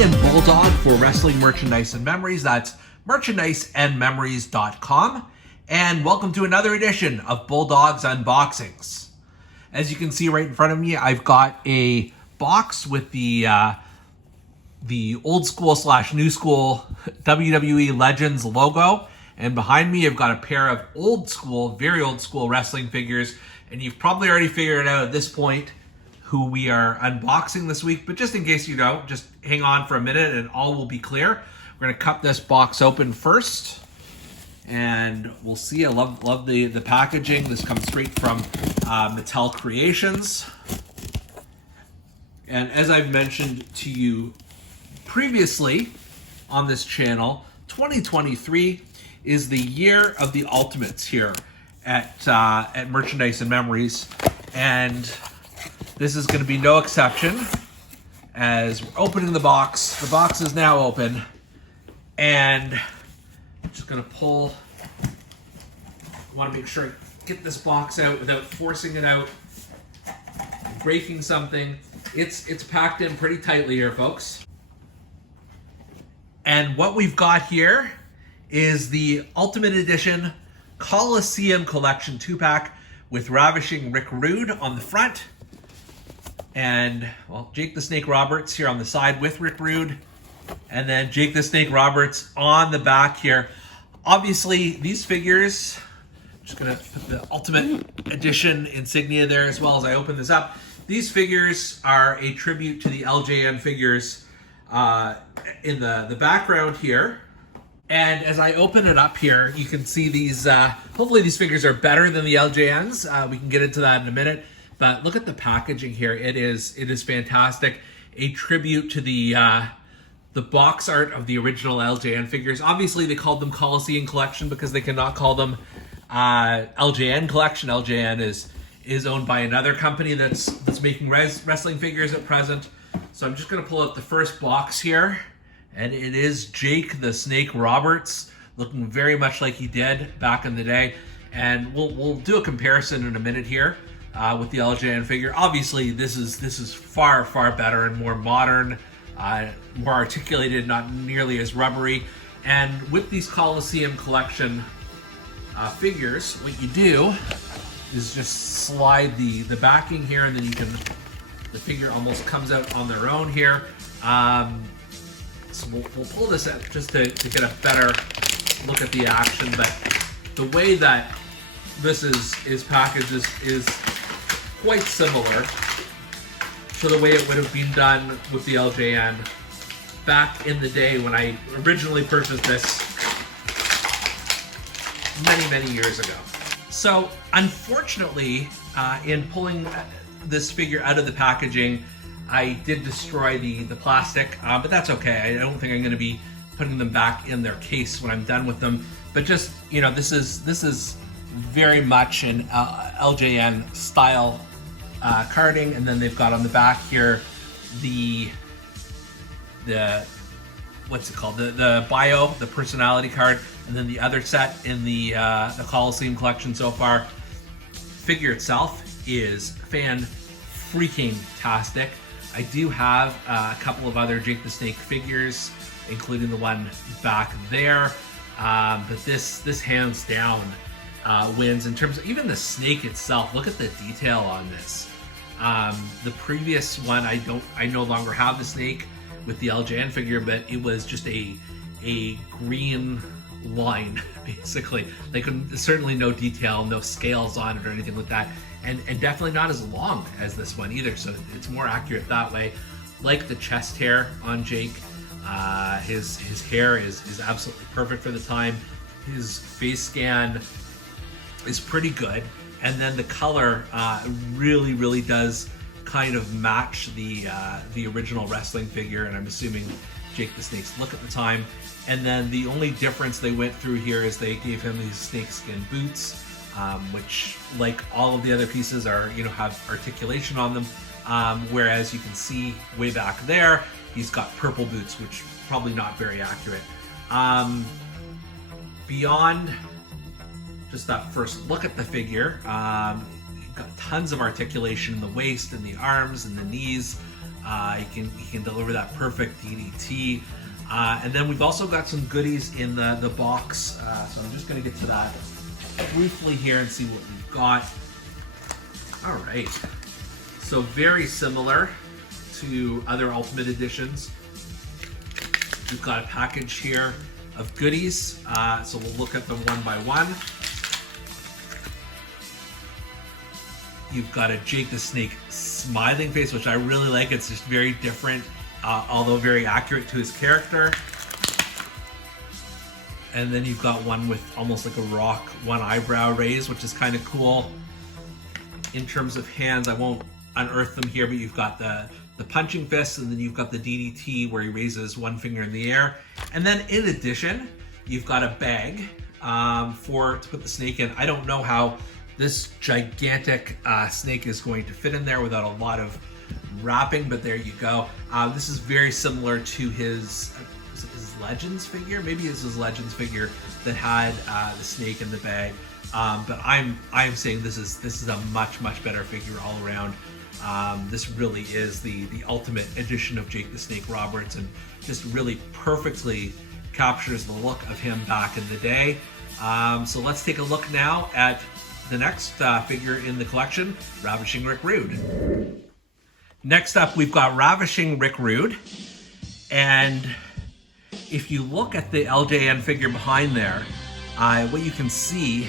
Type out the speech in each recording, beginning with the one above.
Ian Bulldog for Wrestling Merchandise and Memories. That's merchandiseandmemories.com. And welcome to another edition of Bulldog's Unboxings. As you can see right in front of me, I've got a box with the old school / new school WWE Legends logo. And behind me, I've got a pair of old school, very old school wrestling figures. And you've probably already figured out at this point who we are unboxing this week. But just in case you don't, just hang on for a minute and all will be clear. We're going to cut this box open first. And we'll see. I love the packaging. This comes straight from Mattel Creations. And as I've mentioned to you previously on this channel, 2023 is the year of the Ultimates here at Merchandise and Memories, and this is going to be no exception. As we're opening the box is now open, and I'm just going to pull. I want to make sure I get this box out without forcing it out, breaking something. It's packed in pretty tightly here, folks. And what we've got here is the Ultimate Edition Coliseum Collection 2-pack with Ravishing Rick Rude on the front. And, well, Jake the Snake Roberts here on the side with Rick Rude. And then Jake the Snake Roberts on the back here. Obviously, these figures, I'm just going to put the Ultimate Edition insignia there as well as I open this up. These figures are a tribute to the LJN figures in the background here. And as I open it up here, you can see these, hopefully these figures are better than the LJNs. We can get into that in a minute. But look at the packaging here. It is fantastic. A tribute to the box art of the original LJN figures. Obviously, they called them Coliseum Collection because they cannot call them LJN Collection. LJN is owned by another company that's making wrestling figures at present. So I'm just going to pull out the first box here. And it is Jake the Snake Roberts, looking very much like he did back in the day. And we'll do a comparison in a minute here with the LJN figure. Obviously, this is far better and more modern, more articulated, not nearly as rubbery. And with these Coliseum Collection figures, what you do is just slide the backing here, and then the figure almost comes out on their own here. So we'll pull this out just to get a better look at the action, but the way that this is packaged is quite similar to the way it would have been done with the LJN back in the day when I originally purchased this many years ago. So unfortunately, in pulling this figure out of the packaging, I did destroy the plastic, but that's okay. I don't think I'm going to be putting them back in their case when I'm done with them. But just, you know, this is very much an LJN style carding, and then they've got on the back here the what's it called? The bio, the personality card, and then the other set in the Coliseum Collection so far. Figure itself is freaking-tastic. I do have a couple of other Jake the Snake figures, including the one back there. But this hands down wins in terms of even the snake itself. Look at the detail on this. The previous one, I no longer have the snake with the LJN figure, but it was just a green line, basically. They couldn't, certainly no detail, no scales on it or anything like that. And definitely not as long as this one either, so it's more accurate that way. Like the chest hair on Jake, his hair is absolutely perfect for the time. His face scan is pretty good, and then the color really does kind of match the original wrestling figure, and I'm assuming Jake the Snake's look at the time. And then the only difference they went through here is they gave him these snakeskin boots, which, like all of the other pieces, have articulation on them. Whereas you can see way back there, he's got purple boots, which probably not very accurate. Beyond just that first look at the figure, you've got tons of articulation in the waist and the arms and the knees. He can deliver that perfect DDT. And then we've also got some goodies in the box. So I'm just going to get to that briefly here and see what we've got. All right. So very similar to other Ultimate Editions. We've got a package here of goodies. So we'll look at them one by one. You've got a Jake the Snake smiling face, which I really like. It's just very different, although very accurate to his character. And then you've got one with almost like a rock, one eyebrow raised, which is kind of cool. In terms of hands, I won't unearth them here, but you've got the punching fist, and then you've got the DDT where he raises one finger in the air. And then in addition, you've got a bag to put the snake in. I don't know how this gigantic snake is going to fit in there without a lot of wrapping, but there you go. This is very similar to his Legends figure. Maybe it's his Legends figure that had the snake in the bag. But I'm saying this is a much better figure all around. This really is the ultimate edition of Jake the Snake Roberts, and just really perfectly captures the look of him back in the day. So let's take a look now at the next figure in the collection, Ravishing Rick Rude. Next up, we've got Ravishing Rick Rude, and if you look at the LJN figure behind there, what you can see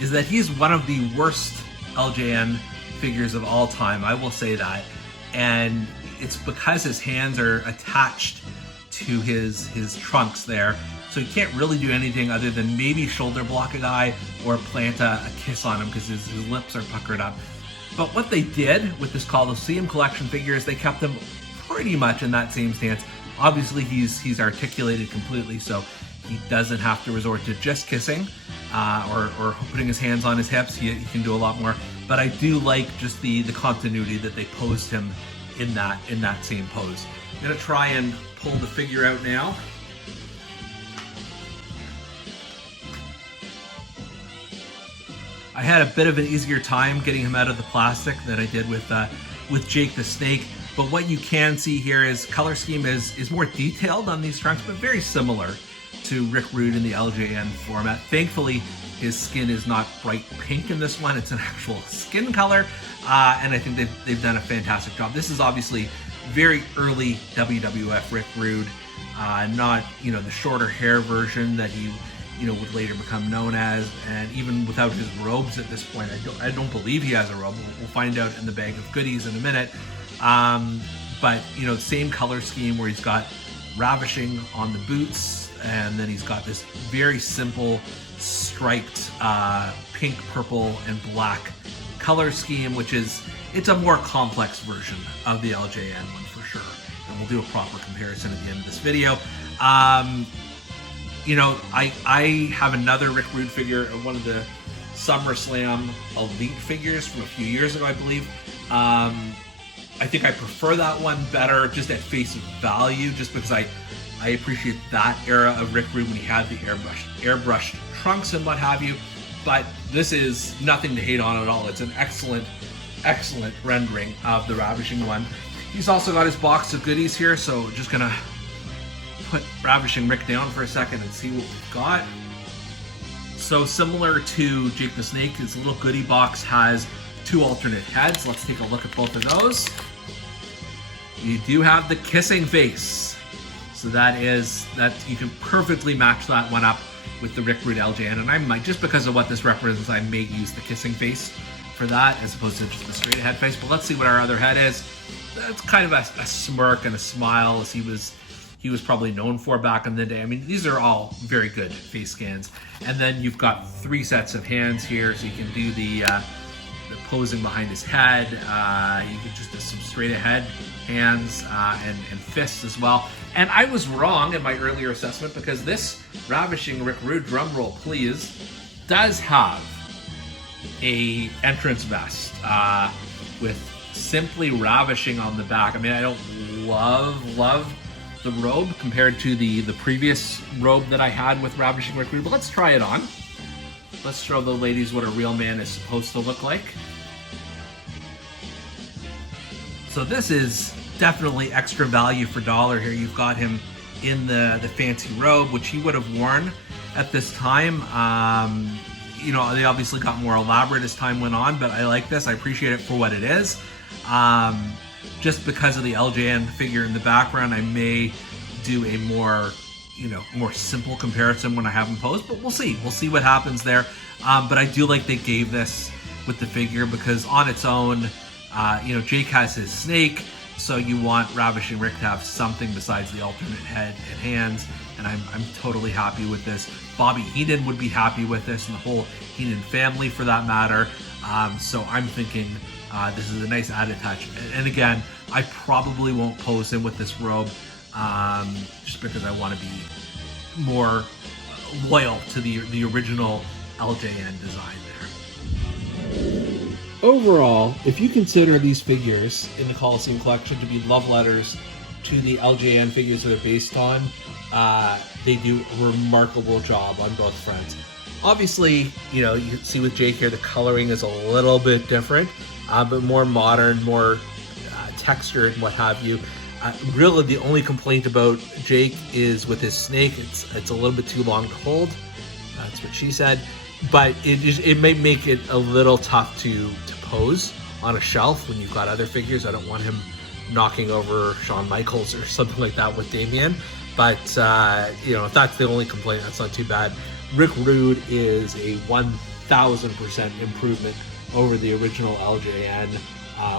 is that he's one of the worst LJN figures of all time. I will say that, and it's because his hands are attached to his trunks there, so he can't really do anything other than maybe shoulder block a guy or plant a kiss on him because his lips are puckered up. But what they did with this Coliseum collection figure is they kept him pretty much in that same stance. Obviously he's articulated completely, so he doesn't have to resort to just kissing or putting his hands on his hips. He can do a lot more. But I do like just the continuity that they posed him in that same pose. I'm gonna try and pull the figure out now. I had a bit of an easier time getting him out of the plastic than I did with Jake the Snake. But what you can see here is color scheme is more detailed on these trunks, but very similar to Rick Rude in the LJN format. Thankfully, his skin is not bright pink in this one. It's an actual skin color, and I think they've done a fantastic job. This is obviously very early WWF Rick Rude, not the shorter hair version that he would later become known as, and even without his robes at this point. I don't believe he has a robe. We'll find out in the bag of goodies in a minute. But same color scheme where he's got Ravishing on the boots, and then he's got this very simple striped pink, purple, and black color scheme, which it's a more complex version of the LJN one for sure. And we'll do a proper comparison at the end of this video. I have another Rick Rude figure, one of the SummerSlam Elite figures from a few years ago, I believe. I think I prefer that one better just at face value, just because I appreciate that era of Rick Rude when he had the airbrushed trunks and what have you. But this is nothing to hate on at all. It's an excellent rendering of the Ravishing one. He's also got his box of goodies here, so just gonna put Ravishing Rick down for a second and see what we've got. So similar to Jake the Snake, his little goodie box has two alternate heads. Let's take a look at both of those. You do have the kissing face. So that you can perfectly match that one up with the Rick Rude LJN, and I might, just because of what this represents, I may use the kissing face for that as opposed to just the straight ahead face. But let's see what our other head is. That's kind of a smirk and a smile, as he was probably known for back in the day. I mean, these are all very good face scans. And then you've got three sets of hands here, so you can do the posing behind his head. You can just do some straight ahead hands and fists as well. And I was wrong in my earlier assessment, because this Ravishing Rick Rude, drum roll please, does have a entrance vest with simply Ravishing on the back. I mean, I don't love the robe compared to the previous robe that I had with Ravishing Rick Rude, but let's try it on. Let's show the ladies what a real man is supposed to look like. So this is definitely extra value for dollar here. You've got him in the fancy robe, which he would have worn at this time. You know, they obviously got more elaborate as time went on, but I like this. I appreciate it for what it is. Just because of the LJN figure in the background, I may do a more, you know, more simple comparison when I have them posed, but we'll see. We'll see what happens there. But I do like they gave this with the figure, because on its own, you know, Jake has his snake, so you want Ravishing Rick to have something besides the alternate head and hands, and I'm totally happy with this. Bobby Heenan would be happy with this, and the whole Heenan family for that matter. So I'm thinking this is a nice added touch. And again, I probably won't pose him with this robe, just because I want to be more loyal to the original LJN design there. Overall, if you consider these figures in the Coliseum collection to be love letters to the LJN figures that they're based on, they do a remarkable job on both fronts. Obviously, you know, you can see with Jake here, the coloring is a little bit different, but more modern, more textured and what have you. Really, the only complaint about Jake is with his snake. It's a little bit too long to hold. That's what she said. But it may make it a little tough to pose on a shelf when you've got other figures. I don't want him knocking over Shawn Michaels or something like that with Damien. But, you know, if that's the only complaint, that's not too bad. Rick Rude is a 1,000% improvement over the original LJN,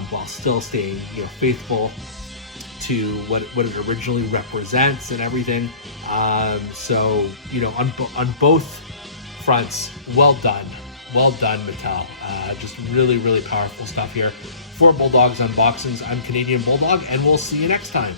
while still staying, you know, faithful to what it originally represents and everything. So, you know, on both fronts, well done, Mattel. Just really, really powerful stuff here. For Bulldogs Unboxings, I'm Canadian Bulldog, and we'll see you next time.